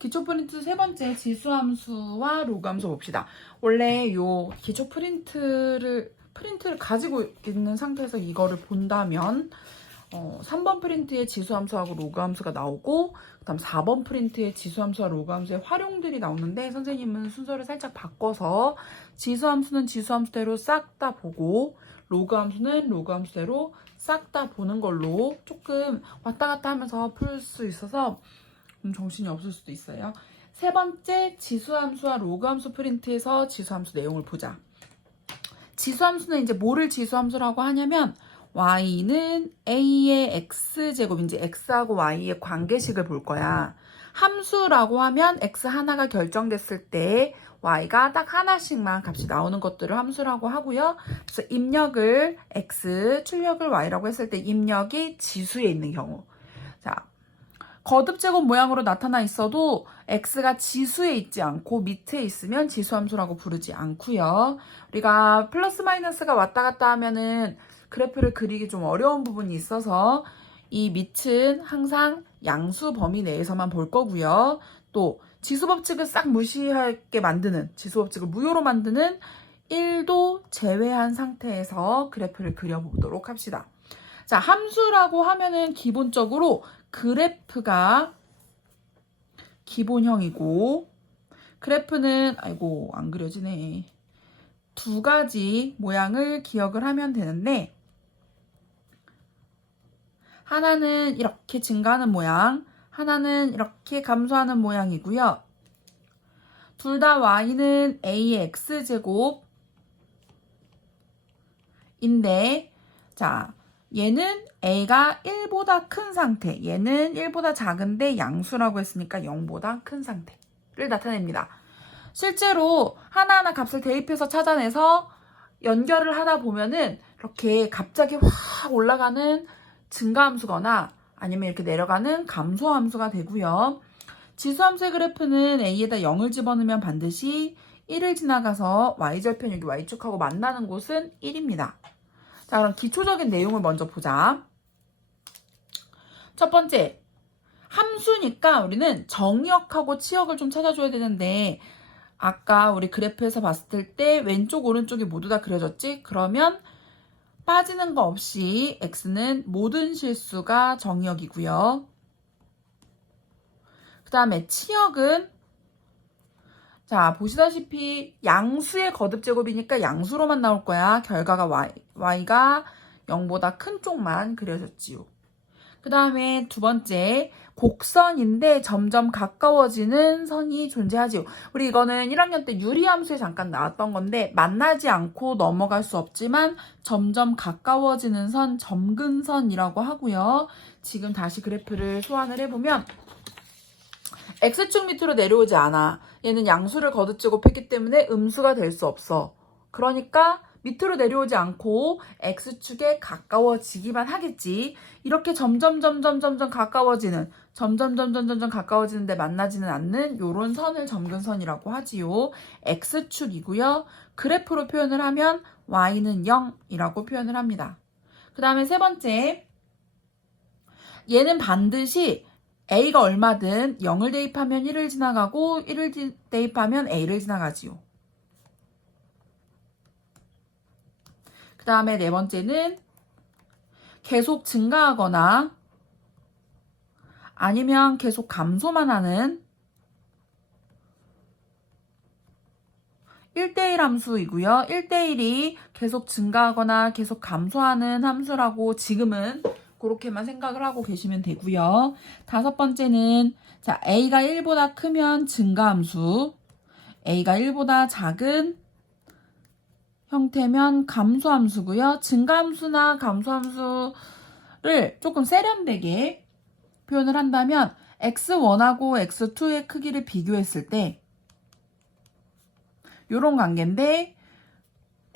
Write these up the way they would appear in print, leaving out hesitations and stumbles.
기초 프린트 세 번째 지수함수와 로그함수 봅시다. 원래 요 기초 프린트를 가지고 있는 상태에서 이거를 본다면 3번 프린트의 지수함수하고 로그함수가 나오고 그다음 4번 프린트의 지수함수와 로그함수의 활용들이 나오는데 선생님은 순서를 살짝 바꿔서 지수함수는 지수함수대로 싹 다 보고 로그함수는 로그함수대로 싹 다 보는 걸로 조금 왔다 갔다 하면서 풀 수 있어서 정신이 없을 수도 있어요. 세 번째 지수함수와 로그함수 프린트에서 지수함수 내용을 보자. 지수함수는 이제 뭐를 지수함수라고 하냐면 y는 a의 x제곱, 이제 x하고 y의 관계식을 볼 거야. 함수라고 하면 x 하나가 결정됐을 때 y가 딱 하나씩만 값이 나오는 것들을 함수라고 하고요. 그래서 입력을 x, 출력을 y라고 했을 때 입력이 지수에 있는 경우. 자, 거듭제곱 모양으로 나타나 있어도 x가 지수에 있지 않고 밑에 있으면 지수함수라고 부르지 않고요. 우리가 플러스 마이너스가 왔다 갔다 하면은 그래프를 그리기 좀 어려운 부분이 있어서 이 밑은 항상 양수 범위 내에서만 볼 거고요. 또 지수법칙을 싹 무시하게 만드는, 지수법칙을 무효로 만드는 1도 제외한 상태에서 그래프를 그려보도록 합시다. 자, 함수라고 하면은 기본적으로 그래프가 기본형이고, 그래프는, 아이고, 안 그려지네. 두 가지 모양을 기억을 하면 되는데, 하나는 이렇게 증가하는 모양, 하나는 이렇게 감소하는 모양이고요. 둘 다 y는 a의 x제곱인데, 자, 얘는 a가 1보다 큰 상태, 얘는 1보다 작은데 양수라고 했으니까 0보다 큰 상태를 나타냅니다. 실제로 하나하나 값을 대입해서 찾아내서 연결을 하다 보면은 이렇게 갑자기 확 올라가는 증가함수거나 아니면 이렇게 내려가는 감소함수가 되고요. 지수함수의 그래프는 a에다 0을 집어넣으면 반드시 1을 지나가서 y절편 여기 y축하고 만나는 곳은 1입니다. 자, 그럼 기초적인 내용을 먼저 보자. 첫 번째, 함수니까 우리는 정역하고 치역을 좀 찾아줘야 되는데 아까 우리 그래프에서 봤을 때 왼쪽 오른쪽이 모두 다 그려졌지? 그러면 빠지는 거 없이 x는 모든 실수가 정역이고요. 그 다음에 치역은 자, 보시다시피 양수의 거듭제곱이니까 양수로만 나올 거야. 결과가 y가 0보다 큰 쪽만 그려졌지요. 그 다음에 두 번째, 곡선인데 점점 가까워지는 선이 존재하지요. 우리 이거는 1학년 때 유리함수에 잠깐 나왔던 건데 만나지 않고 넘어갈 수 없지만 점점 가까워지는 선, 점근선이라고 하고요. 지금 다시 그래프를 소환을 해보면 x축 밑으로 내려오지 않아. 얘는 양수를 거듭제곱했기 때문에 음수가 될 수 없어. 그러니까 밑으로 내려오지 않고 x축에 가까워지기만 하겠지. 이렇게 점점 가까워지는, 점점 가까워지는데 만나지는 않는 요런 선을 점근선이라고 하지요. x축이고요. 그래프로 표현을 하면 y는 0이라고 표현을 합니다. 그 다음에 세 번째, 얘는 반드시 a가 얼마든 0을 대입하면 1을 지나가고 1을 대입하면 a를 지나가지요. 그 다음에 네 번째는 계속 증가하거나 아니면 계속 감소만 하는 1대1 함수이고요. 1대1이 계속 증가하거나 계속 감소하는 함수라고 지금은 그렇게만 생각을 하고 계시면 되고요. 다섯 번째는 자, a가 1보다 크면 증가함수, a가 1보다 작은 형태면 감소함수고요. 증가함수나 감소함수를 조금 세련되게 표현을 한다면 x1하고 x2의 크기를 비교했을 때 이런 관계인데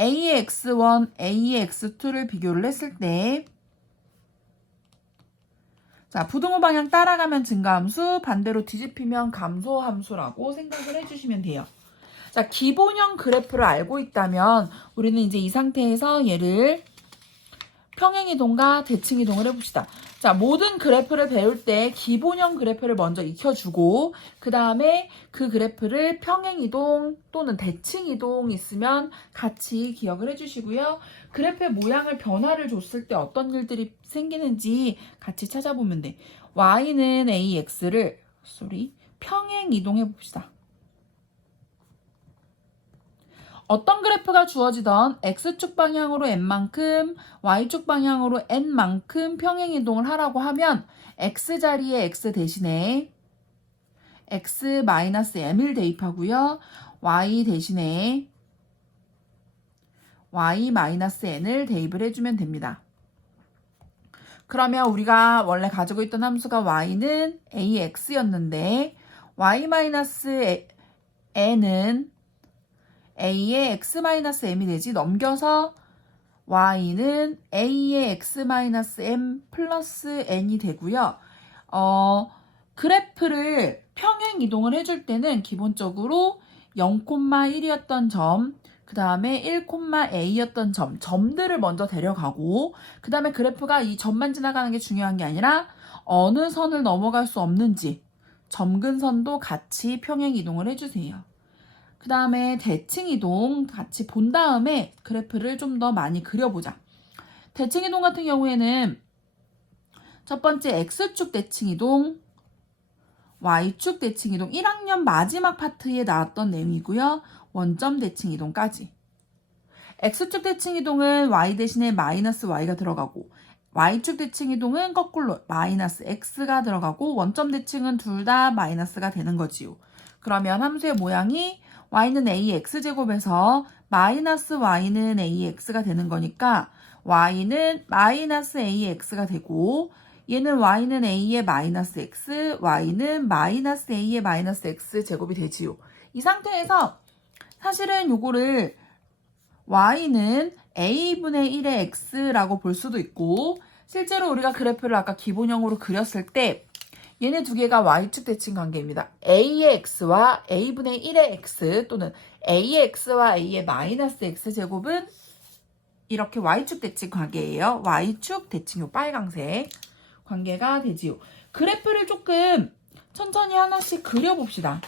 a의 x1, a의 x2를 비교를 했을 때 자, 부등호 방향 따라가면 증가함수, 반대로 뒤집히면 감소함수라고 생각을 해주시면 돼요. 자, 기본형 그래프를 알고 있다면 우리는 이제 이 상태에서 얘를 평행이동과 대칭이동을 해봅시다. 자, 모든 그래프를 배울 때 기본형 그래프를 먼저 익혀주고 그 다음에 그 그래프를 평행이동 또는 대칭이동 있으면 같이 기억을 해주시고요. 그래프의 모양을 변화를 줬을 때 어떤 일들이 생기는지 같이 찾아보면 돼. y는 ax를 평행이동해 봅시다. 어떤 그래프가 주어지던 x축 방향으로 n만큼, y축 방향으로 n만큼 평행이동을 하라고 하면 x자리에 x 대신에 x-m을 대입하고요. y 대신에 y-n을 대입을 해주면 됩니다. 그러면 우리가 원래 가지고 있던 함수가 y는 ax였는데 y-n은 a의 x-m이 되지. 넘겨서 y는 a의 x-m 플러스 n이 되고요. 그래프를 평행 이동을 해줄 때는 기본적으로 0,1이었던 점, 그 다음에 1,a였던 점들을 먼저 데려가고 그 다음에 그래프가 이 점만 지나가는 게 중요한 게 아니라 어느 선을 넘어갈 수 없는지 점근선도 같이 평행 이동을 해주세요. 그 다음에 대칭이동 같이 본 다음에 그래프를 좀 더 많이 그려보자. 대칭이동 같은 경우에는 첫 번째 X축 대칭이동, Y축 대칭이동 1학년 마지막 파트에 나왔던 내용이고요. 원점 대칭이동까지. X축 대칭이동은 Y 대신에 마이너스 Y가 들어가고 Y축 대칭이동은 거꾸로 마이너스 X가 들어가고 원점 대칭은 둘 다 마이너스가 되는 거지요. 그러면 함수의 모양이 y는 ax제곱에서 마이너스 y는 ax가 되는 거니까 y는 마이너스 ax가 되고 얘는 y는 a의 마이너스 x, y는 마이너스 a의 마이너스 x 제곱이 되지요. 이 상태에서 사실은 요거를 y는 a분의 1의 x라고 볼 수도 있고 실제로 우리가 그래프를 아까 기본형으로 그렸을 때 얘네 두 개가 y축 대칭 관계입니다. a의 x와 a분의 1의 x 또는 a의 x와 a의 마이너스 x 제곱은 이렇게 y축 대칭 관계예요. y축 대칭 요 빨강색 관계가 되지요. 그래프를 조금 천천히 하나씩 그려봅시다.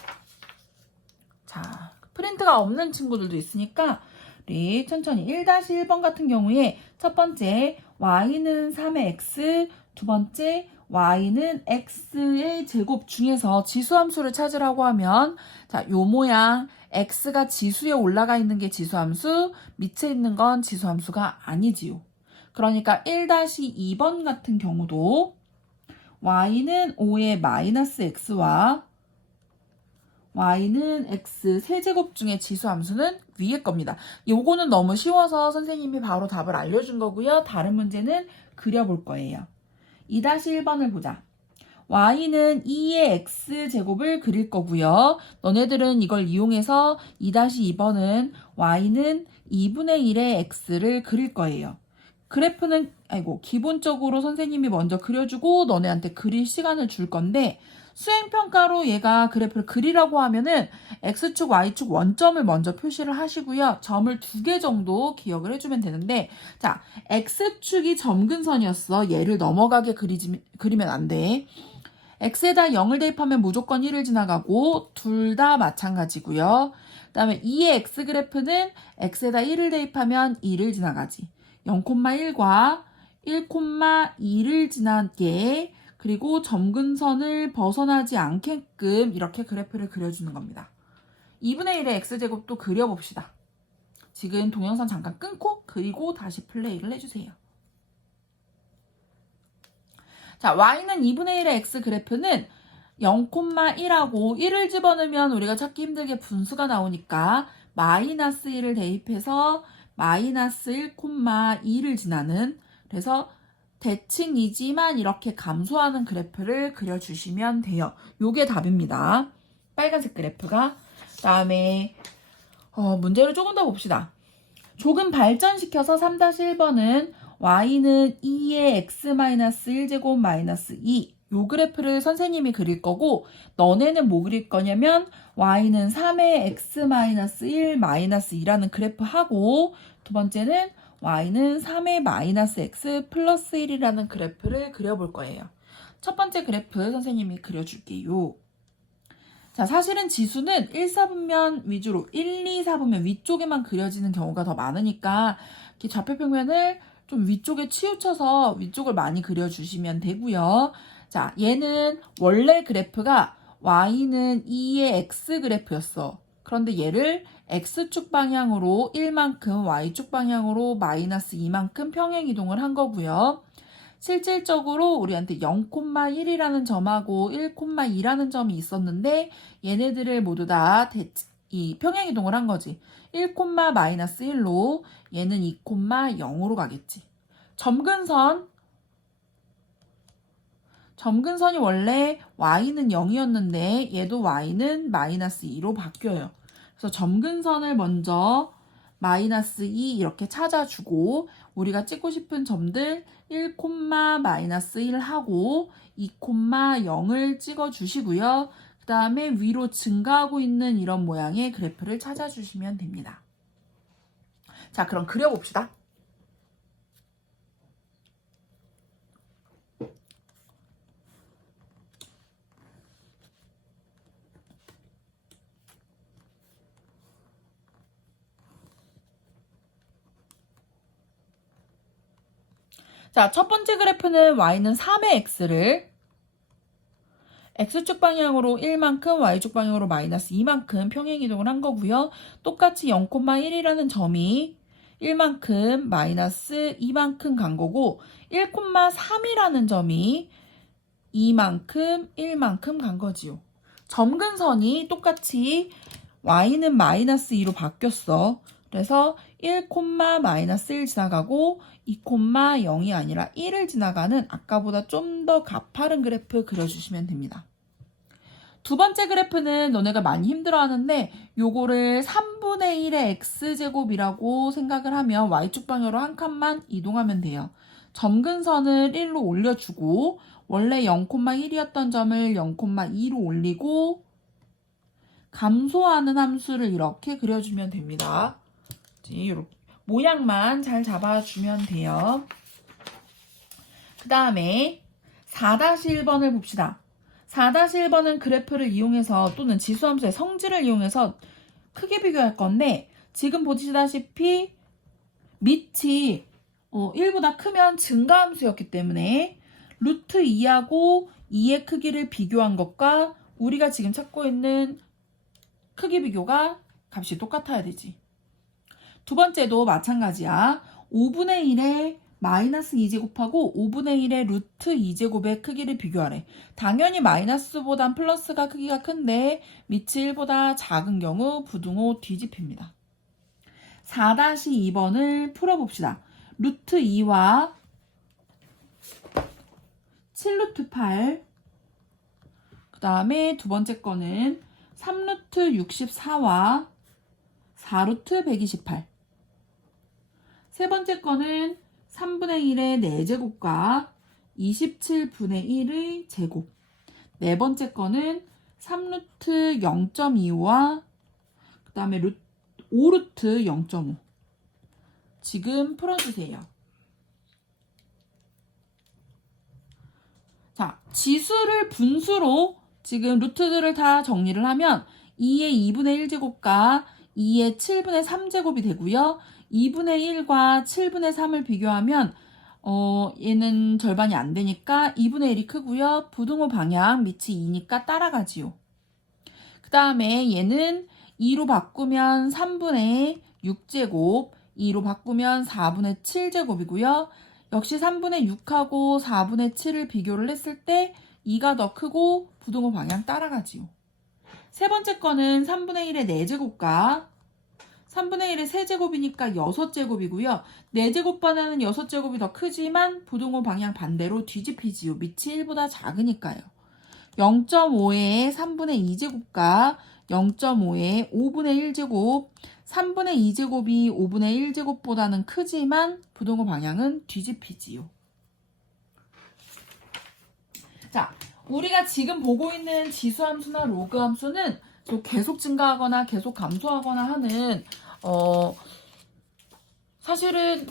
자, 프린트가 없는 친구들도 있으니까 우리 천천히 1-1번 같은 경우에 첫 번째 y는 3의 x, 두 번째 y는 x의 제곱 중에서 지수함수를 찾으라고 하면 자, 요 모양 x가 지수에 올라가 있는 게 지수함수, 밑에 있는 건 지수함수가 아니지요. 그러니까 1-2번 같은 경우도 y는 5의 마이너스 x와 y는 x 세제곱 중에 지수함수는 위에 겁니다. 요거는 너무 쉬워서 선생님이 바로 답을 알려준 거고요. 다른 문제는 그려볼 거예요. 2-1번을 보자. y는 2의 x제곱을 그릴 거고요. 너네들은 이걸 이용해서 2-2번은 y는 2분의 1의 x를 그릴 거예요. 그래프는 기본적으로 선생님이 먼저 그려주고 너네한테 그릴 시간을 줄 건데 수행평가로 얘가 그래프를 그리라고 하면은 x축, y축 원점을 먼저 표시를 하시고요. 점을 2개 정도 기억을 해주면 되는데 자, x축이 점근선이었어. 얘를 넘어가게 그리면 안 돼. x에다 0을 대입하면 무조건 1을 지나가고 둘 다 마찬가지고요. 그 다음에 2의 x 그래프는 x에다 1을 대입하면 2를 지나가지. 0,1과 1,2를 지나게 그리고 점근선을 벗어나지 않게끔 이렇게 그래프를 그려주는 겁니다. 2분의 1의 x제곱도 그려봅시다. 지금 동영상 잠깐 끊고 그리고 다시 플레이를 해주세요. 자, y는 2분의 1의 x 그래프는 0,1하고 1을 집어넣으면 우리가 찾기 힘들게 분수가 나오니까 마이너스 1을 대입해서 마이너스 1,2를 지나는 그래서 대칭이지만 이렇게 감소하는 그래프를 그려주시면 돼요. 요게 답입니다. 빨간색 그래프가. 다음에 문제를 조금 더 봅시다. 조금 발전시켜서 3-1번은 y는 2의 x-1제곱 마이너스 2. 요 그래프를 선생님이 그릴 거고 너네는 뭐 그릴 거냐면 y는 3의 x-1 마이너스 2라는 그래프 하고 두 번째는 y는 3의 마이너스 x 플러스 1이라는 그래프를 그려볼 거예요. 첫 번째 그래프 선생님이 그려줄게요. 자, 사실은 지수는 1, 4분면 위주로 1, 2, 4분면 위쪽에만 그려지는 경우가 더 많으니까 이렇게 좌표평면을 좀 위쪽에 치우쳐서 위쪽을 많이 그려주시면 되고요. 자, 얘는 원래 그래프가 y는 2의 x 그래프였어. 그런데 얘를 x축 방향으로 1만큼, y축 방향으로 마이너스 2만큼 평행 이동을 한 거고요. 실질적으로 우리한테 0,1이라는 점하고 1,2라는 점이 있었는데 얘네들을 모두 다 이 평행 이동을 한 거지. 1,-1로 얘는 2,0으로 가겠지. 점근선이 원래 y는 0이었는데 얘도 y는 마이너스 2로 바뀌어요. 그래서 점근선을 먼저 마이너스 2 이렇게 찾아주고 우리가 찍고 싶은 점들 1, 마이너스 1 하고 2, 0을 찍어주시고요. 그 다음에 위로 증가하고 있는 이런 모양의 그래프를 찾아주시면 됩니다. 자, 그럼 그려봅시다. 자, 첫 번째 그래프는 y는 3의 x를 x축 방향으로 1만큼, y축 방향으로 마이너스 2만큼 평행 이동을 한 거고요. 똑같이 0,1이라는 점이 1만큼, 마이너스 2만큼 간 거고 1,3이라는 점이 2만큼, 1만큼 간 거지요. 점근선이 똑같이 y는 마이너스 2로 바뀌었어. 그래서 1, 마이너스 1 지나가고 2, 0이 아니라 1을 지나가는 아까보다 좀 더 가파른 그래프 그려주시면 됩니다. 두 번째 그래프는 너네가 많이 힘들어하는데 요거를 3분의 1의 x제곱이라고 생각을 하면 y축 방향으로 한 칸만 이동하면 돼요. 점근선을 1로 올려주고 원래 0,1이었던 점을 0,2로 올리고 감소하는 함수를 이렇게 그려주면 됩니다. 이렇게 모양만 잘 잡아주면 돼요. 그 다음에 4-1번을 봅시다. 4-1번은 그래프를 이용해서 또는 지수함수의 성질을 이용해서 크게 비교할 건데 지금 보시다시피 밑이 1보다 크면 증가함수였기 때문에 루트 2하고 2의 크기를 비교한 것과 우리가 지금 찾고 있는 크기 비교가 값이 똑같아야 되지. 두 번째도 마찬가지야. 5분의 1의 마이너스 2제곱하고 5분의 1의 루트 2제곱의 크기를 비교하래. 당연히 마이너스보단 플러스가 크기가 큰데 밑이 1보다 작은 경우 부등호 뒤집힙니다. 4-2번을 풀어봅시다. 루트 2와 7루트 8, 그 다음에 두 번째 거는 3루트 64와 4루트 128. 세 번째 거는 3분의 1의 4제곱과 27분의 1의 제곱. 네 번째 거는 3루트 0.25와 그 다음에 5루트 0.5. 지금 풀어주세요. 자, 지수를 분수로 지금 루트들을 다 정리를 하면 2의 2분의 1제곱과 2의 7분의 3제곱이 되고요. 2분의 1과 7분의 3을 비교하면 얘는 절반이 안 되니까 2분의 1이 크고요. 부등호 방향 밑이 2니까 따라가지요. 그 다음에 얘는 2로 바꾸면 3분의 6제곱, 2로 바꾸면 4분의 7제곱이고요. 역시 3분의 6하고 4분의 7을 비교를 했을 때 2가 더 크고 부등호 방향 따라가지요. 세 번째 거는 3분의 1의 4제곱과 3분의 1의 세제곱이니까 6제곱이고요. 4제곱보다는 6제곱이 더 크지만 부등호 방향 반대로 뒤집히지요. 밑이 1보다 작으니까요. 0.5의 3분의 2제곱과 0.5의 5분의 1제곱, 3분의 2제곱이 5분의 1제곱보다는 크지만 부등호 방향은 뒤집히지요. 자, 우리가 지금 보고 있는 지수함수나 로그함수는 계속 증가하거나 계속 감소하거나 하는 사실은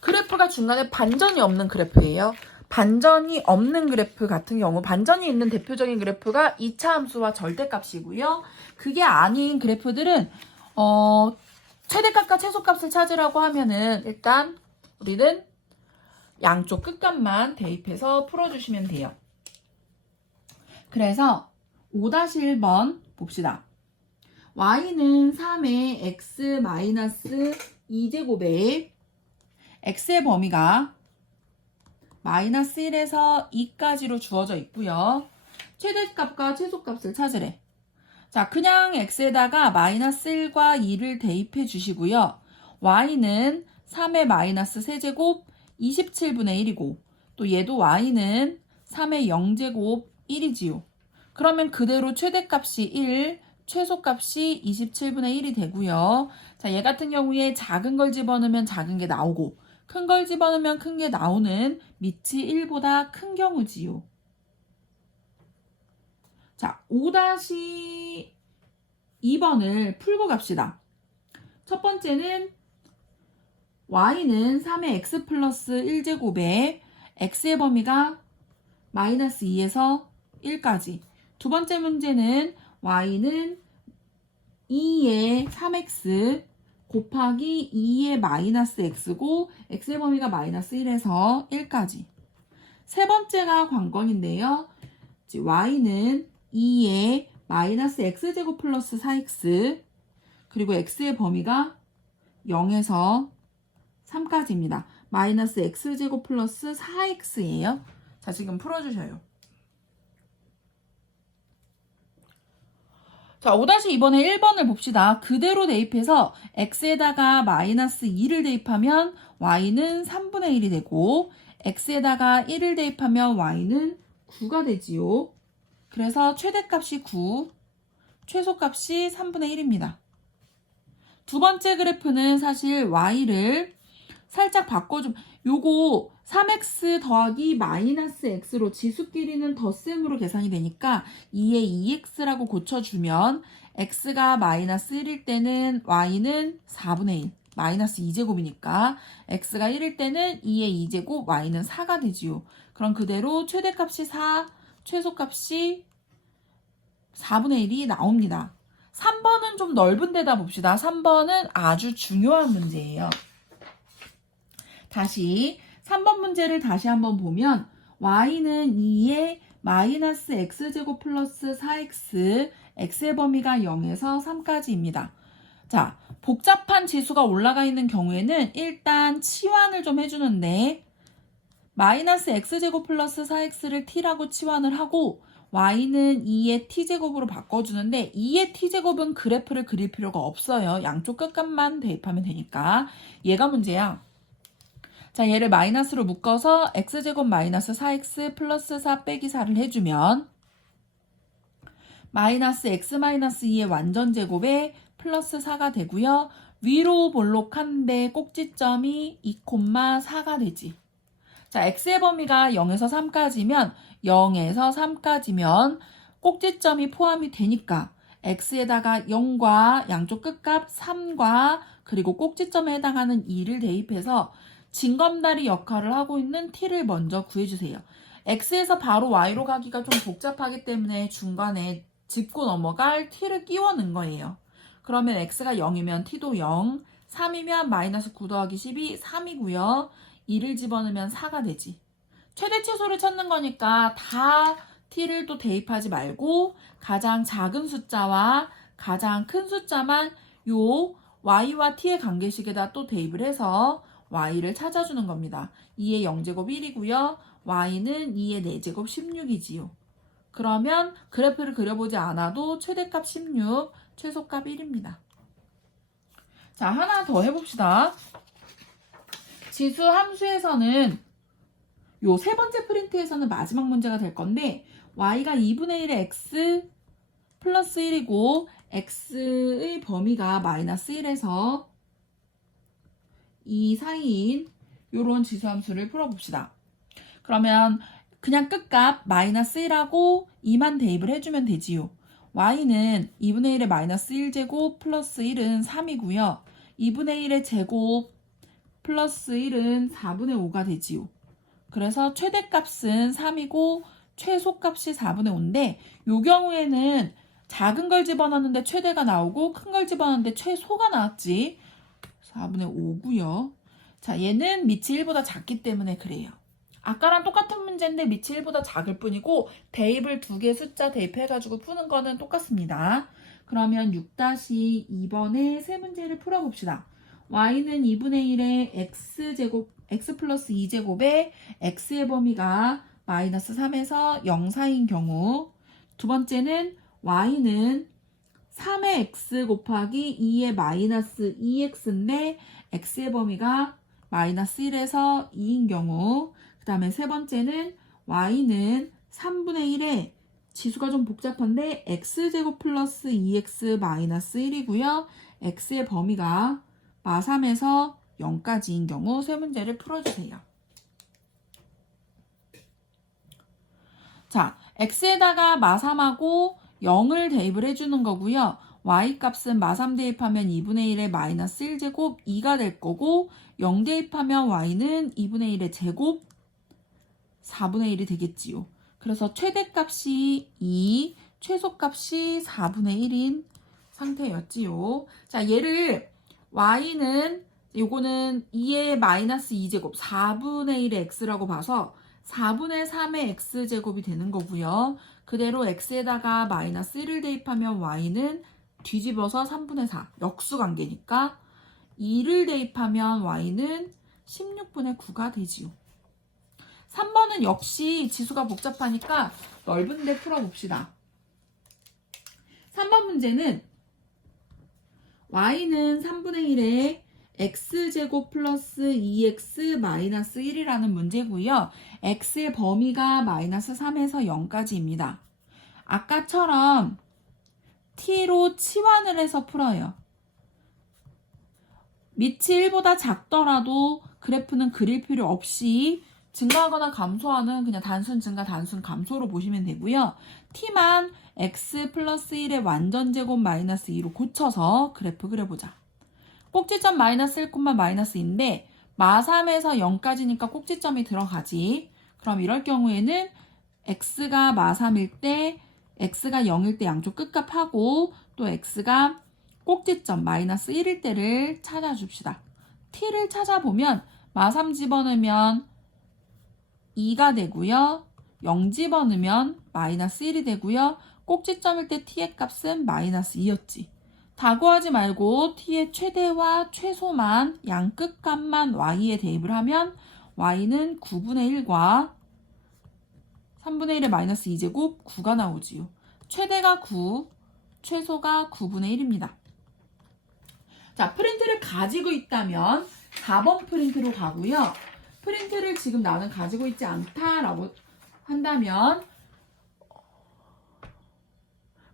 그래프가 중간에 반전이 없는 그래프예요. 반전이 없는 그래프 같은 경우, 반전이 있는 대표적인 그래프가 2차 함수와 절대값이고요. 그게 아닌 그래프들은 최대값과 최소값을 찾으라고 하면은 일단 우리는 양쪽 끝값만 대입해서 풀어주시면 돼요. 그래서 5-1번 봅시다. y는 3의 x-2제곱에 x의 범위가 마이너스 1에서 2까지로 주어져 있고요. 최대값과 최소값을 찾으래. 자, 그냥 x에다가 마이너스 1과 2를 대입해 주시고요. y는 3의 마이너스 세제곱 27분의 1이고 또 얘도 y는 3의 0제곱 1이지요. 그러면 그대로 최대값이 1, 최소값이 27분의 1이 되고요. 자, 얘 같은 경우에 작은 걸 집어넣으면 작은 게 나오고 큰 걸 집어넣으면 큰 게 나오는 밑이 1보다 큰 경우지요. 자, 5-2번을 풀고 갑시다. 첫 번째는 y는 3의 x 플러스 1제곱에 x의 범위가 마이너스 2에서 1까지. 두 번째 문제는 y는 2의 3x 곱하기 2의 마이너스 x고 x의 범위가 마이너스 1에서 1까지. 세 번째가 관건인데요. y는 2의 마이너스 x제곱 플러스 4x 그리고 x의 범위가 0에서 3까지입니다. 마이너스 x제곱 플러스 4x예요. 자, 지금 풀어주셔요. 자, 5-2번의 1번을 봅시다. 그대로 대입해서 x에다가 마이너스 2를 대입하면 y는 3분의 1이 되고 x에다가 1을 대입하면 y는 9가 되지요. 그래서 최대값이 9, 최소값이 3분의 1입니다. 두 번째 그래프는 사실 y를 살짝 바꿔주면 요거 3x 더하기 마이너스 x로 지수끼리는 덧셈으로 계산이 되니까 2의 2x라고 고쳐주면 x가 마이너스 1일 때는 y는 4분의 1, 마이너스 2제곱이니까 x가 1일 때는 2의 2제곱, y는 4가 되지요. 그럼 그대로 최대값이 4, 최소값이 4분의 1이 나옵니다. 3번은 좀 넓은 데다 봅시다. 3번은 아주 중요한 문제예요. 다시 3번 문제를 다시 한번 보면 y는 2의 마이너스 x제곱 플러스 4x, x의 범위가 0에서 3까지입니다. 자, 복잡한 지수가 올라가 있는 경우에는 일단 치환을 좀 해주는데 마이너스 x제곱 플러스 4x를 t라고 치환을 하고 y는 2의 t제곱으로 바꿔주는데 2의 t제곱은 그래프를 그릴 필요가 없어요. 양쪽 끝값만 대입하면 되니까. 얘가 문제야. 자, 얘를 마이너스로 묶어서 x제곱 마이너스 4x 플러스 4 빼기 4를 해주면 마이너스 x 마이너스 2의 완전제곱에 플러스 4가 되고요. 위로 볼록한데 꼭지점이 2,4가 되지. 자, x의 범위가 0에서 3까지면 0에서 3까지면 꼭지점이 포함이 되니까 x에다가 0과 양쪽 끝값 3과 그리고 꼭지점에 해당하는 2를 대입해서 징검다리 역할을 하고 있는 t를 먼저 구해주세요. x에서 바로 y로 가기가 좀 복잡하기 때문에 중간에 짚고 넘어갈 t를 끼워 넣은 거예요. 그러면 x가 0이면 t도 0, 3이면 마이너스 9 더하기 10이 3이고요. 2를 집어넣으면 4가 되지. 최대 최소를 찾는 거니까 다 t를 또 대입하지 말고 가장 작은 숫자와 가장 큰 숫자만 요 y와 t의 관계식에다 또 대입을 해서 y를 찾아주는 겁니다. 2의 0제곱 1이고요. y는 2의 4제곱 16이지요. 그러면 그래프를 그려보지 않아도 최대값 16, 최소값 1입니다. 자, 하나 더 해봅시다. 지수 함수에서는 요 세 번째 프린트에서는 마지막 문제가 될 건데 y가 2분의 1의 x 플러스 1이고 x의 범위가 마이너스 1에서 2 사이인 요런 지수함수를 풀어봅시다. 그러면 그냥 끝값 마이너스 1하고 2만 대입을 해주면 되지요. y는 2분의 1의 마이너스 1제곱 플러스 1은 3이고요. 2분의 1의 제곱 플러스 1은 4분의 5가 되지요. 그래서 최대값은 3이고 최소값이 4분의 5인데 이 경우에는 작은 걸 집어넣는데 최대가 나오고 큰 걸 집어넣는데 최소가 나왔지. 4분의 5고요. 자, 얘는 밑이 1보다 작기 때문에 그래요. 아까랑 똑같은 문제인데 밑이 1보다 작을 뿐이고 대입을 2개 숫자 대입해가지고 푸는 거는 똑같습니다. 그러면 6-2번의 세 문제를 풀어봅시다. y는 2분의 1의 x제곱, x 플러스 2제곱에 x의 범위가 마이너스 3에서 0 사이인 경우, 두 번째는 y는 3의 x 곱하기 2의 마이너스 2x인데 x의 범위가 마이너스 1에서 2인 경우, 그 다음에 세 번째는 y는 3분의 1에 지수가 좀 복잡한데 x제곱 플러스 2x 마이너스 1이고요. x의 범위가 마3에서 0까지인 경우 세 문제를 풀어주세요. 자, x에다가 마3하고 0을 대입을 해주는 거고요. y값은 마3 대입하면 2분의 1의 마이너스 1제곱 2가 될 거고 0 대입하면 y는 2분의 1의 제곱 4분의 1이 되겠지요. 그래서 최대값이 2, 최소값이 4분의 1인 상태였지요. 자, 얘를 y는 요거는 2의 마이너스 2제곱 4분의 1의 x라고 봐서 4분의 3의 x제곱이 되는 거고요. 그대로 x에다가 마이너스 1을 대입하면 y는 뒤집어서 3분의 4, 역수관계니까 2를 대입하면 y는 16분의 9가 되지요. 3번은 역시 지수가 복잡하니까 넓은 데 풀어봅시다. 3번 문제는 y는 3분의 1에 x제곱 플러스 2x 마이너스 1이라는 문제고요. x의 범위가 마이너스 3에서 0까지입니다. 아까처럼 t로 치환을 해서 풀어요. 밑이 1보다 작더라도 그래프는 그릴 필요 없이 증가하거나 감소하는 그냥 단순 증가, 단순 감소로 보시면 되고요. t만 x 플러스 1의 완전제곱 마이너스 2로 고쳐서 그래프 그려보자. 꼭지점 마이너스 1, 마이너스 2인데 마3에서 0까지니까 꼭지점이 들어가지. 그럼 이럴 경우에는 x가 마3일 때, x가 0일 때 양쪽 끝값하고 또 x가 꼭지점 마이너스 1일 때를 찾아줍시다. t를 찾아보면 마3 집어넣으면 2가 되고요. 0 집어넣으면 마이너스 1이 되고요. 꼭지점일 때 t의 값은 마이너스 2였지. 다 구하지 말고 t의 최대와 최소만 양 끝값만 y에 대입을 하면 y는 9분의 1과 3분의 1의 마이너스 2제곱 9가 나오지요. 최대가 9, 최소가 9분의 1입니다. 자, 프린트를 가지고 있다면 4번 프린트로 가고요. 프린트를 지금 나는 가지고 있지 않다라고 한다면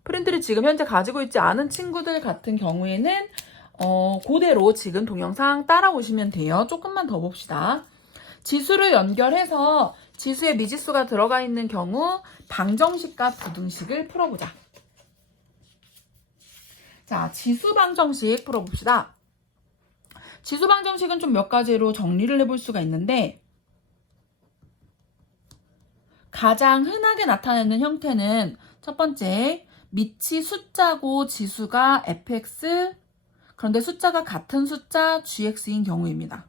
프린트를 지금 현재 가지고 있지 않은 친구들 같은 경우에는 그대로 지금 동영상 따라오시면 돼요. 조금만 더 봅시다. 지수를 연결해서 지수에 미지수가 들어가 있는 경우 방정식과 부등식을 풀어보자. 자, 지수 방정식 풀어봅시다. 지수 방정식은 좀 몇 가지로 정리를 해볼 수가 있는데 가장 흔하게 나타내는 형태는 첫 번째, 밑이 숫자고 지수가 fx, 그런데 숫자가 같은 숫자 gx인 경우입니다.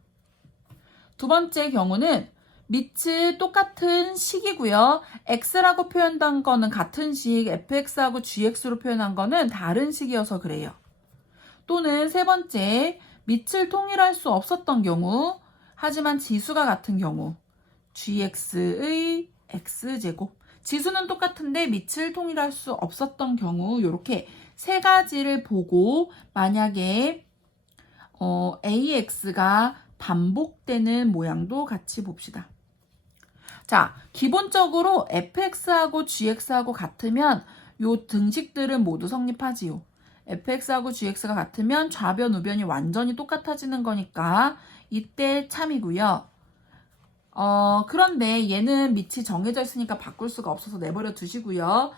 두 번째 경우는 밑이 똑같은 식이고요. x라고 표현한 거는 같은 식, fx하고 gx로 표현한 거는 다른 식이어서 그래요. 또는 세 번째, 밑을 통일할 수 없었던 경우, 하지만 지수가 같은 경우, gx의 x제곱. 지수는 똑같은데 밑을 통일할 수 없었던 경우, 이렇게 세 가지를 보고 만약에 AX가 반복되는 모양도 같이 봅시다. 자, 기본적으로 fx하고 gx하고 같으면 요 등식들은 모두 성립하지요. fx하고 gx가 같으면 좌변, 우변이 완전히 똑같아지는 거니까 이때 참이고요. 그런데 얘는 밑이 정해져 있으니까 바꿀 수가 없어서 내버려 두시고요.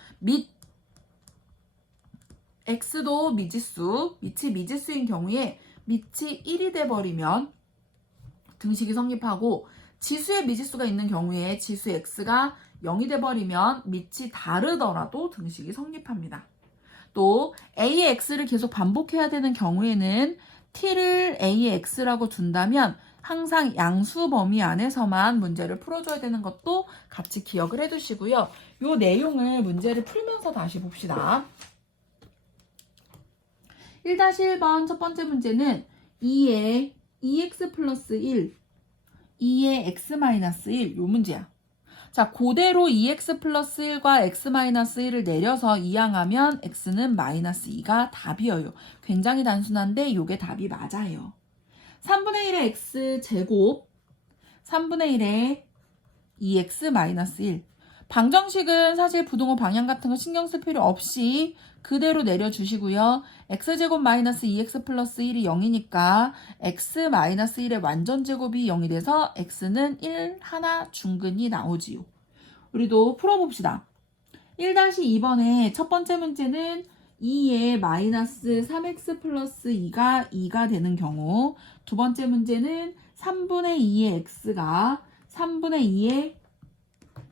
x도 미지수, 밑이 미지수인 경우에 밑이 1이 돼버리면 등식이 성립하고 지수에 미지수가 있는 경우에 지수 x가 0이 돼버리면 밑이 다르더라도 등식이 성립합니다. 또 a의 x를 계속 반복해야 되는 경우에는 t를 a의 x라고 둔다면 항상 양수 범위 안에서만 문제를 풀어줘야 되는 것도 같이 기억을 해두시고요. 이 내용을 문제를 풀면서 다시 봅시다. 1-1번 첫 번째 문제는 2의 2x 플러스 1, 2의 x-1 요 문제야. 자, 그대로 2x 플러스 1과 x-1을 내려서 이항하면 x는 마이너스 2가 답이에요. 굉장히 단순한데 이게 답이 맞아요. 3분의 1의 x제곱, 3분의 1의 2x-1. 방정식은 사실 부등호 방향 같은 거 신경 쓸 필요 없이 그대로 내려주시고요. x제곱 마이너스 2x 플러스 1이 0이니까 x 마이너스 1의 완전제곱이 0이 돼서 x는 1 하나 중근이 나오지요. 우리도 풀어봅시다. 1-2번의 첫 번째 문제는 2의 마이너스 3x 플러스 2가 2가 되는 경우, 두 번째 문제는 3분의 2의 x가 3분의 2의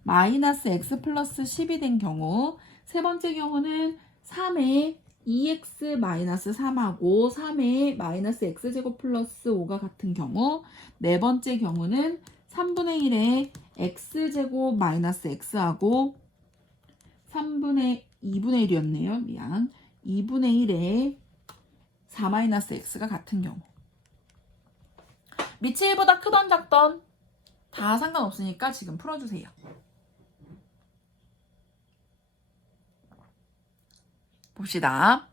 마이너스 x 플러스 10이 된 경우, 세 번째 경우는 3의 2x 마이너스 3하고 3의 마이너스 x제곱 플러스 5가 같은 경우, 네 번째 경우는 3분의 1의 x제곱 마이너스 x하고 2분의 1이었네요. 미안. 2분의 1의 4 마이너스 x가 같은 경우. 밑이 1보다 크던 작던 다 상관없으니까 지금 풀어주세요. 봅시다.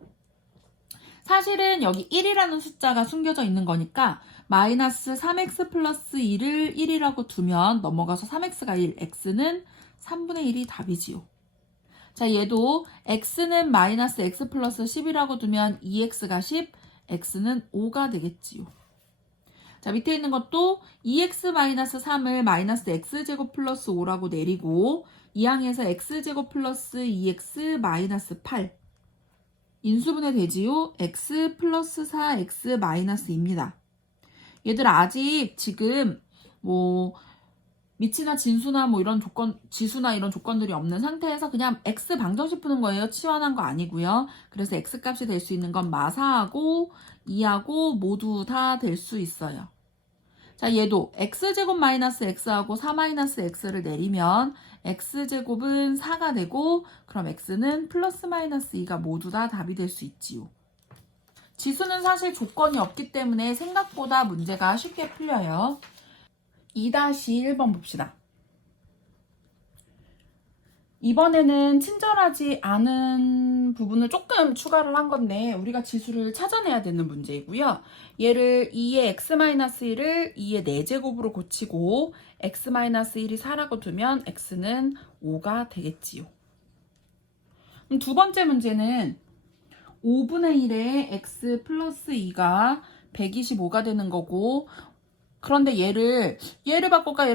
사실은 여기 1이라는 숫자가 숨겨져 있는 거니까 마이너스 3x 플러스 2를 1이라고 두면 넘어가서 3x가 1, x는 3분의 1이 답이지요. 자, 얘도 x는 마이너스 x 플러스 10이라고 두면 2x가 10, x는 5가 되겠지요. 자, 밑에 있는 것도 2x 마이너스 3을 마이너스 x제곱 플러스 5라고 내리고 이항에서 x제곱 플러스 2x 마이너스 8 인수분해 되지요. x 플러스 4x 마이너스 2입니다. 얘들 아직 지금 뭐 미치나 진수나 뭐 이런 조건, 지수나 이런 조건들이 없는 상태에서 그냥 x 방정식 푸는 거예요. 치환한 거 아니고요. 그래서 x 값이 될 수 있는 건 마사하고 2하고 모두 다 될 수 있어요. 자, 얘도 x제곱 마이너스 x하고 4 마이너스 x를 내리면 x제곱은 4가 되고 그럼 x는 플러스 마이너스 2가 모두 다 답이 될 수 있지요. 지수는 사실 조건이 없기 때문에 생각보다 문제가 쉽게 풀려요. 2-1번 봅시다. 이번에는 친절하지 않은 부분을 조금 추가를 한 건데 우리가 지수를 찾아내야 되는 문제이고요. 얘를 2의 x-1을 2의 4제곱으로 고치고 x-1이 4라고 두면 x는 5가 되겠지요. 그럼 두 번째 문제는 5분의 1의 x 플러스 2가 125가 되는 거고 그런데 얘를 바꿀까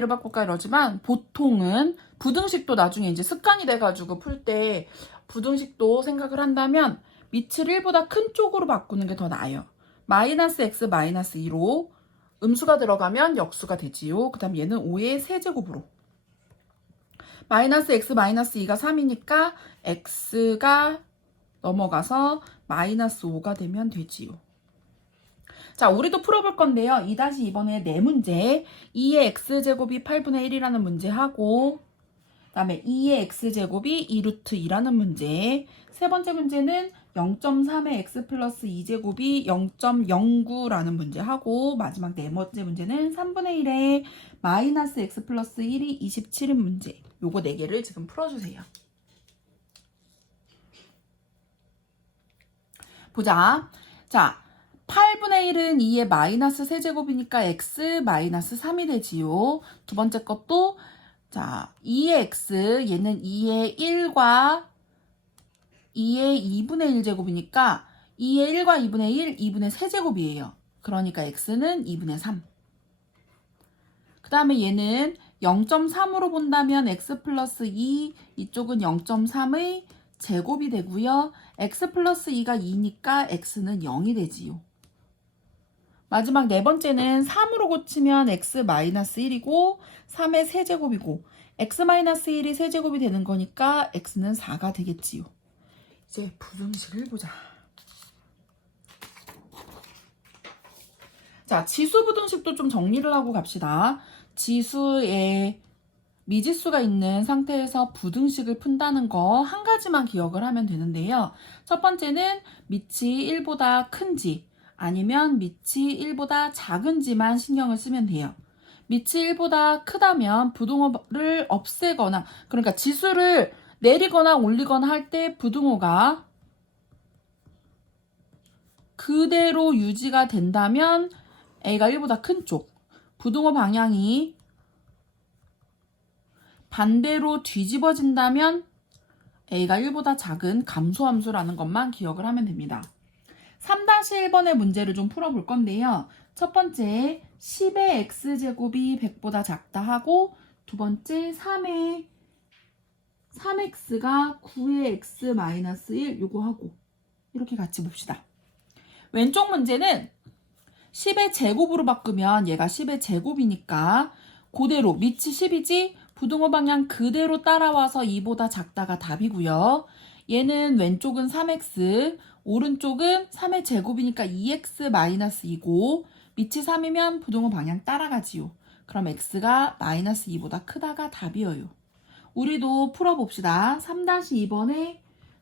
이러지만 보통은 부등식도 나중에 이제 습관이 돼가지고 풀 때 부등식도 생각을 한다면 밑을 1보다 큰 쪽으로 바꾸는 게 더 나아요. 마이너스 x 마이너스 2로 음수가 들어가면 역수가 되지요. 그 다음 얘는 5의 세제곱으로 마이너스 x 마이너스 2가 3이니까 x가 넘어가서 마이너스 5가 되면 되지요. 자, 우리도 풀어볼 건데요. 2-2번의 네 문제 2의 x제곱이 8분의 1이라는 문제하고 그 다음에 2의 x제곱이 2루트 2라는 문제 세 번째 문제는 0.3의 x 플러스 2제곱이 0.09라는 문제하고 마지막 네 번째 문제는 3분의 1의 마이너스 x 플러스 1이 27인 문제 요거 4개를 지금 풀어주세요. 보자. 자, 8분의 1은 2의 마이너스 세제곱이니까 x 마이너스 3이 되지요. 두 번째 것도 자 2의 x 얘는 2의 1과 2의 2분의 1제곱이니까 2의 1과 2분의 1, 2분의 세제곱이에요. 그러니까 x는 2분의 3. 그 다음에 얘는 0.3으로 본다면 x 플러스 2, 이쪽은 0.3의 제곱이 되고요. x 플러스 2가 2니까 x는 0이 되지요. 마지막 네 번째는 3으로 고치면 x-1이고 3의 세제곱이고 x-1이 세제곱이 되는 거니까 x는 4가 되겠지요. 이제 부등식을 보자. 자, 지수 부등식도 좀 정리를 하고 갑시다. 지수에 미지수가 있는 상태에서 부등식을 푼다는 거 한 가지만 기억을 하면 되는데요. 첫 번째는 밑이 1보다 큰지 아니면 밑이 1보다 작은지만 신경을 쓰면 돼요. 밑이 1보다 크다면 부등호를 없애거나, 그러니까 지수를 내리거나 올리거나 할 때 부등호가 그대로 유지가 된다면 a가 1보다 큰 쪽, 부등호 방향이 반대로 뒤집어진다면 a가 1보다 작은 감소함수라는 것만 기억을 하면 됩니다. 3-1번의 문제를 좀 풀어볼 건데요. 첫 번째 10의 x제곱이 100보다 작다 하고, 두 번째 3x가 9의 x-1 요거 하고 이렇게 같이 봅시다. 왼쪽 문제는 10의 제곱으로 바꾸면 얘가 10의 제곱이니까 그대로 밑이 10이지 부등호 방향 그대로 따라와서 2보다 작다가 답이고요. 얘는 왼쪽은 3x, 오른쪽은 3의 제곱이니까 2x-2고 밑이 3이면 부등호 방향 따라가지요. 그럼 x가 -2보다 크다가 답이에요. 우리도 풀어봅시다. 3-2번에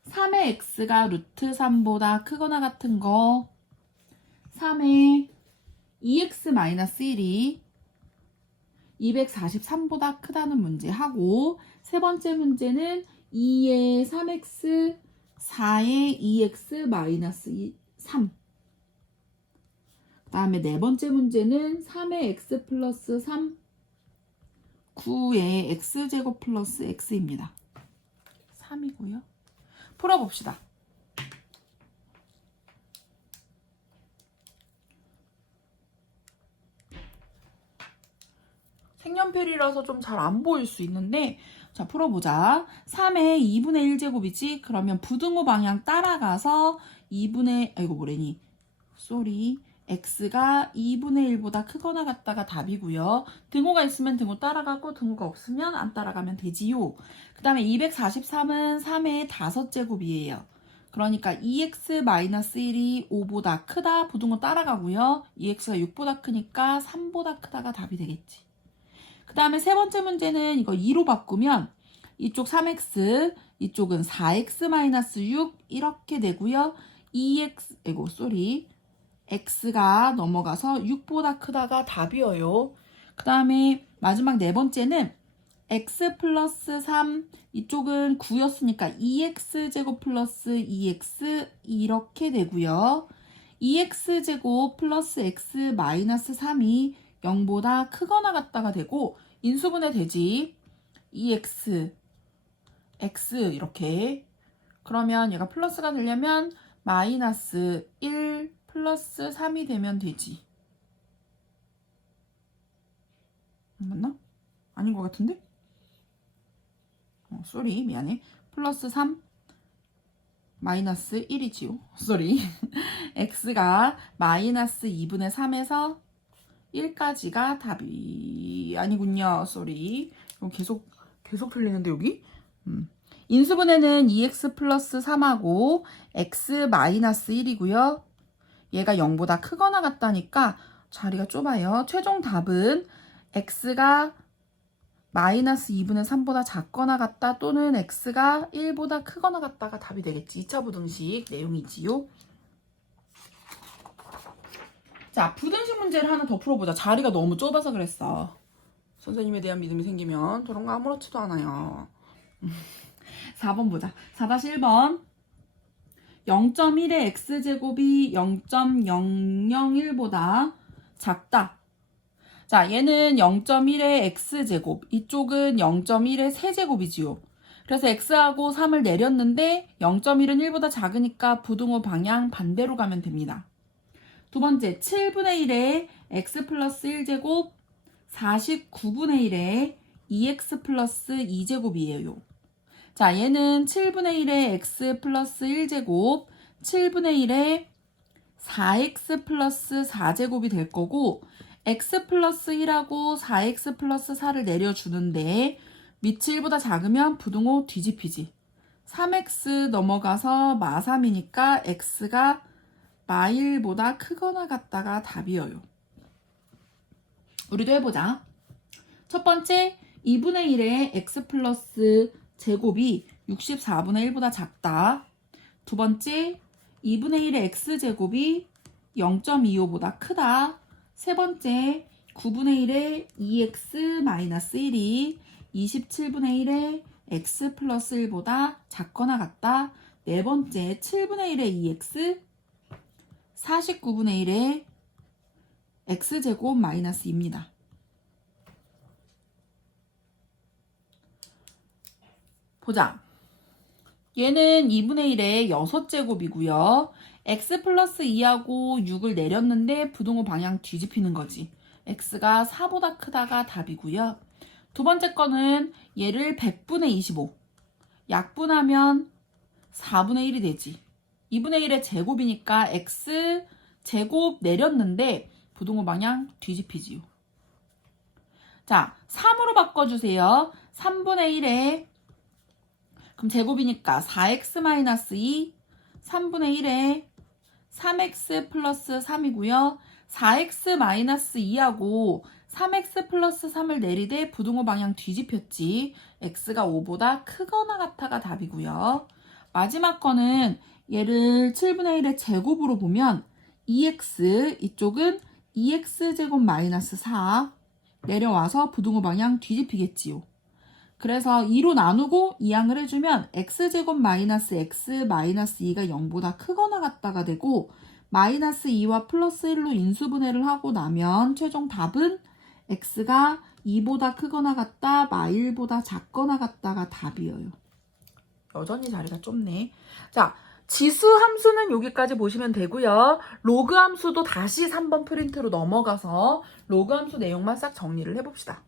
3의 x가 루트 3보다 크거나 같은 거, 3의 2x-1이 243보다 크다는 문제 하고, 세 번째 문제는 2의 3x, 4의 2x-3. 그 다음에 네 번째 문제는 3의 x 플러스 3, 9의 x제곱 플러스 x입니다. 3이고요. 풀어봅시다. 색연필이라서 좀 잘 안 보일 수 있는데, 자, 풀어보자. 3의 2분의 1제곱이지? 그러면 부등호 방향 따라가서 2분의, 아이고 뭐래니, 쏘리, x가 2분의 1보다 크거나 같다가 답이고요. 등호가 있으면 등호 따라가고 등호가 없으면 안 따라가면 되지요. 그 다음에 243은 3의 5제곱이에요. 그러니까 2x-1이 5보다 크다, 부등호 따라가고요. 2x가 6보다 크니까 3보다 크다가 답이 되겠지. 그 다음에 세 번째 문제는 이거 2로 바꾸면 이쪽 3x, 이쪽은 4x-6 이렇게 되고요. x가 넘어가서 6보다 크다가 답이에요. 그 다음에 마지막 네 번째는 x 플러스 3, 이쪽은 9였으니까 2x제곱 플러스 2x 이렇게 되고요. 2x제곱 플러스 x 마이너스 3이 0보다 크거나 같다가 되고, 인수분해 되지. 2x, x 이렇게. 그러면 얘가 플러스가 되려면 마이너스 1 플러스 3이 되면 되지. 맞나? 아닌 것 같은데? 쏘리, 미안해. 플러스 3 마이너스 1이지요. 쏘리. x가 마이너스 2분의 3에서 1까지가 답이 아니군요. 쏘리. 계속 틀리는데 여기? 인수분해는 2x 플러스 3하고 x 마이너스 1이고요. 얘가 0보다 크거나 같다니까 자리가 좁아요. 최종 답은 x가 마이너스 2분의 3보다 작거나 같다, 또는 x가 1보다 크거나 같다가 답이 되겠지. 2차 부등식 내용이지요. 자, 부등식 문제를 하나 더 풀어보자. 자리가 너무 좁아서 그랬어. 선생님에 대한 믿음이 생기면 저런 거 아무렇지도 않아요. 4번 보자. 4-1번. 0.1의 x제곱이 0.001보다 작다. 자, 얘는 0.1의 x제곱, 이쪽은 0.1의 세제곱이지요. 그래서 x하고 3을 내렸는데 0.1은 1보다 작으니까 부등호 방향 반대로 가면 됩니다. 두 번째, 7분의 1의 x 플러스 1제곱, 49분의 1의 2x 플러스 2제곱이에요. 자, 얘는 7분의 1의 x 플러스 1제곱, 7분의 1의 4x 플러스 4제곱이 될 거고 x 플러스 1하고 4x 플러스 4를 내려주는데 밑이 1보다 작으면 부등호 뒤집히지. 3x 넘어가서 마3이니까 x가 마1보다 크거나 같다가 답이에요. 우리도 해보자. 첫 번째 2분의 1의 x 플러스 제곱이 64분의 1보다 작다. 두 번째 2분의 1의 x제곱이 0.25보다 크다. 세 번째 9분의 1의 2x-1이 27분의 1의 x 플러스 1보다 작거나 같다. 네 번째 7분의 1의 2x 49분의 1의 x제곱 마이너스 2입니다. 보자. 얘는 2분의 1의 6제곱이고요. x 플러스 2하고 6을 내렸는데 부등호 방향 뒤집히는 거지. x가 4보다 크다가 답이고요. 두 번째 거는 얘를 100분의 25 약분하면 4분의 1이 되지. 2분의 1의 제곱이니까 x 제곱 내렸는데 부등호 방향 뒤집히지요. 자, 3으로 바꿔주세요. 3분의 1에 그럼 제곱이니까 4x-2 3분의 1에 3x 플러스 3이고요. 4x-2하고 3x 플러스 3을 내리되 부등호 방향 뒤집혔지. x가 5보다 크거나 같아가 답이고요. 마지막 거는 얘를 7분의 1의 제곱으로 보면 2x 이쪽은 2x제곱 마이너스 4 내려와서 부등호 방향 뒤집히겠지요. 그래서 2로 나누고 이항을 해주면 x제곱 마이너스 x 마이너스 2가 0보다 크거나 같다가 되고 마이너스 2와 플러스 1로 인수분해를 하고 나면 최종 답은 x가 2보다 크거나 같다, 마1보다 작거나 같다가 답이에요. 여전히 자리가 좁네. 자, 지수 함수는 여기까지 보시면 되고요. 로그 함수도 다시 3번 프린트로 넘어가서 로그 함수 내용만 싹 정리를 해봅시다.